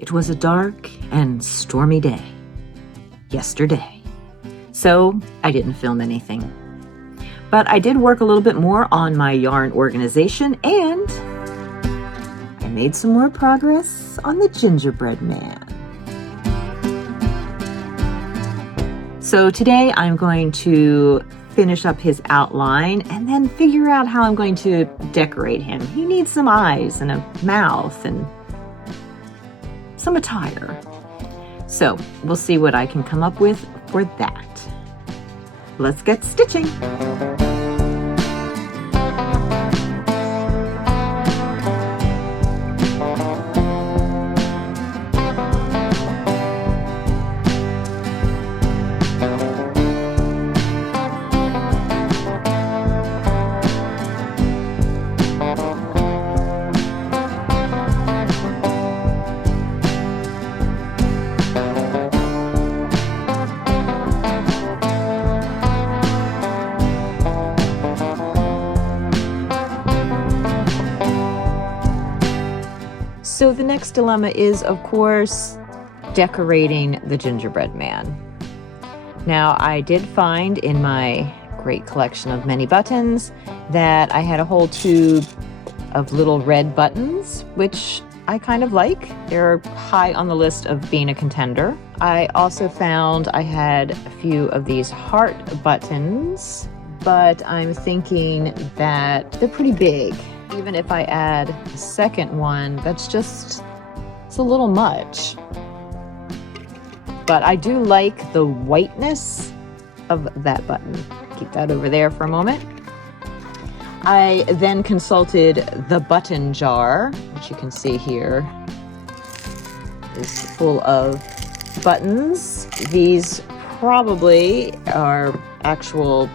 It was a dark and stormy day yesterday, so I didn't film anything. But I did work a little bit more on my yarn organization, and I made some more progress on the gingerbread man. So today I'm going to finish up his outline and then figure out how I'm going to decorate him. He needs some eyes and a mouth and some attire. So we'll see what I can come up with for that. Let's get stitching. So the next dilemma is, of course, decorating the gingerbread man. Now, I did find in my great collection of many buttons that I had a whole tube of little red buttons, which I kind of like. They're high on the list of being a contender. I also found I had a few of these heart buttons, but I'm thinking that they're pretty big. Even if I add a second one, it's a little much. But I do like the whiteness of that button. Keep that over there for a moment. I then consulted the button jar, which you can see here is full of buttons. These probably are actual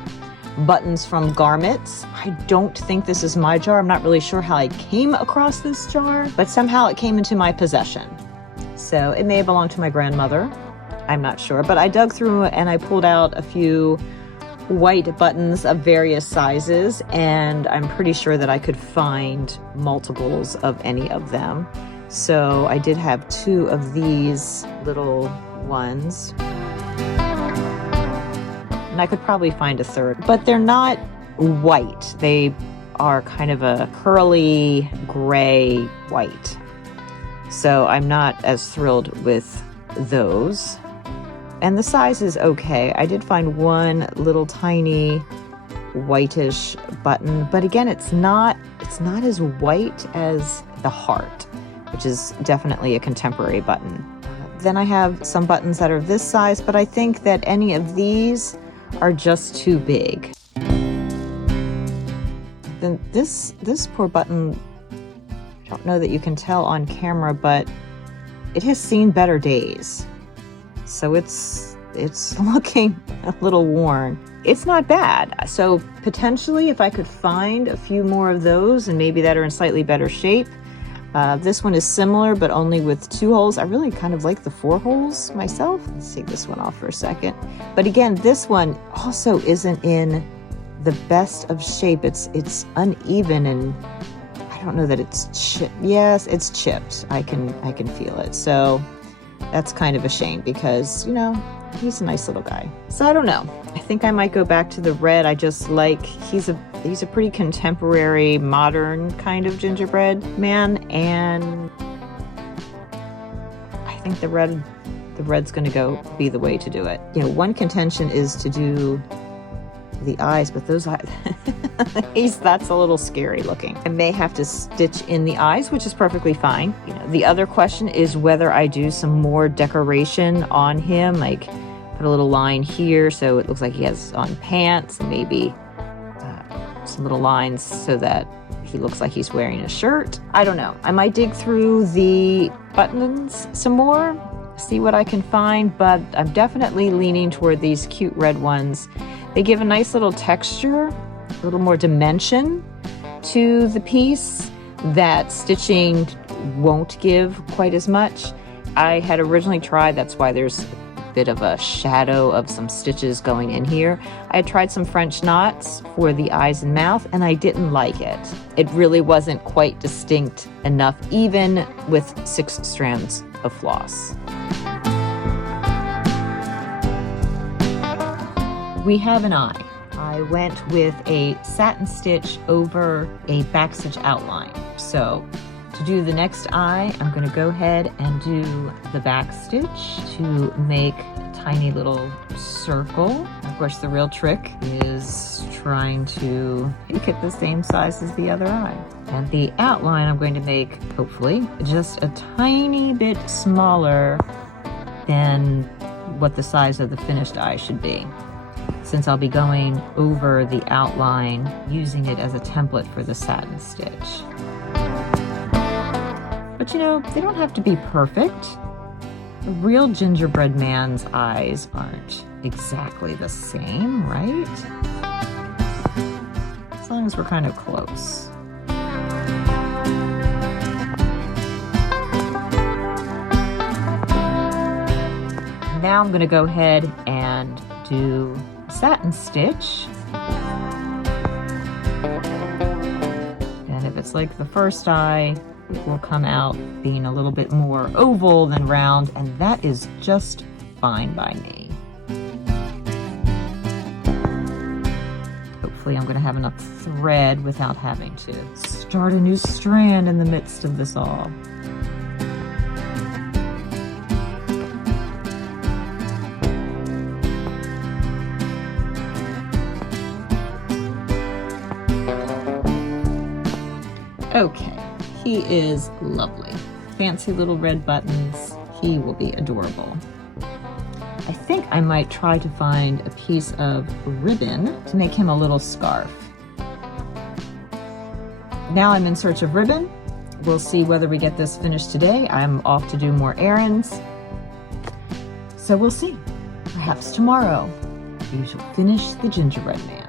buttons from garments. I don't think this is my jar. I'm not really sure how I came across this jar, but somehow it came into my possession. So it may have belonged to my grandmother. I'm not sure, but I dug through and I pulled out a few white buttons of various sizes, and I'm pretty sure that I could find multiples of any of them. So I did have two of these little ones. And I could probably find a third, but they're not white. They are kind of a curly gray white. So I'm not as thrilled with those. And the size is okay. I did find one little tiny whitish button, but again, it's not as white as the heart, which is definitely a contemporary button. Then I have some buttons that are this size, but I think that any of these are just too big. Then this poor button, I don't know that you can tell on camera, but it has seen better days. So it's looking a little worn. It's not bad. So potentially if I could find a few more of those and maybe that are in slightly better shape. This one is similar, but only with 2 holes. I really kind of like the 4 holes myself. Let's take this one off for a second. But again, this one also isn't in the best of shape. It's uneven, and I don't know that it's chipped. Yes, it's chipped. I can feel it. So that's kind of a shame because, you know, he's a nice little guy. So I don't know. I think I might go back to the red. I just like, he's a pretty contemporary, modern kind of gingerbread man, and I think the red's gonna be the way to do it. You know, one contention is to do the eyes, but those eyes, that's a little scary looking. I may have to stitch in the eyes, which is perfectly fine. You know, the other question is whether I do some more decoration on him, like put a little line here so it looks like he has on pants, and maybe some little lines so that he looks like he's wearing a shirt. I don't know. I might dig through the buttons some more, see what I can find, but I'm definitely leaning toward these cute red ones. They give a nice little texture, a little more dimension to the piece that stitching won't give quite as much. I had originally tried, that's why there's a bit of a shadow of some stitches going in here. I had tried some French knots for the eyes and mouth, and I didn't like it. It really wasn't quite distinct enough, even with 6 strands of floss. We have an eye. I went with a satin stitch over a backstitch outline. So to do the next eye, I'm going to go ahead and do the backstitch to make a tiny little circle. Of course, the real trick is trying to make it the same size as the other eye. And the outline I'm going to make, hopefully, just a tiny bit smaller than what the size of the finished eye should be, since I'll be going over the outline using it as a template for the satin stitch. But you know, they don't have to be perfect. A real gingerbread man's eyes aren't exactly the same, right? As long as we're kind of close. Now I'm going to go ahead and do satin stitch. And if it's like the first eye, it will come out being a little bit more oval than round, and that is just fine by me. Hopefully I'm going to have enough thread without having to start a new strand in the midst of this all. Okay, he is lovely. Fancy little red buttons. He will be adorable. I think I might try to find a piece of ribbon to make him a little scarf. Now I'm in search of ribbon. We'll see whether we get this finished today. I'm off to do more errands. So we'll see. Perhaps tomorrow we shall finish the gingerbread man.